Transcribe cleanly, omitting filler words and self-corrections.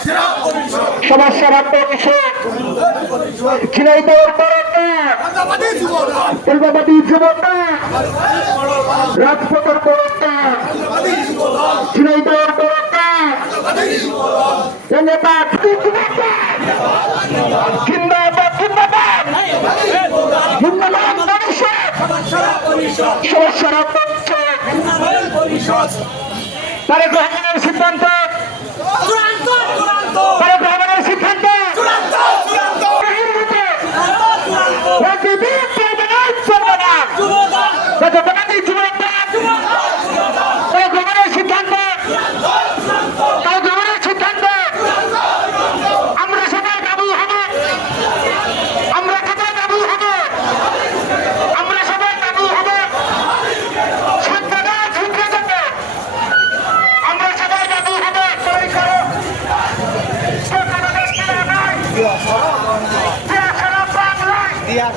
সমাজ সেবা পরিষদ ঝিনাইদহ ফুলবাবাদী যুবতা রাজপথের বড়তা ঝিনাইদহ বড়তা নেতা জিন্দাবাদ জিন্দাবাদ জিন্দাবাদ পরিষদ সমাজ সেবা পরিষদ তারেক রহমানের সিদ্ধান্ত তারেক রহমানের সিদ্ধান্ত আমরা সবাই বাবু হব আমরা সবাই বাবু হব আমরা সবাই বাবু হব সন্তানা ঝুঁকে যাবে আমরা সবাই বাবু হব দিয়া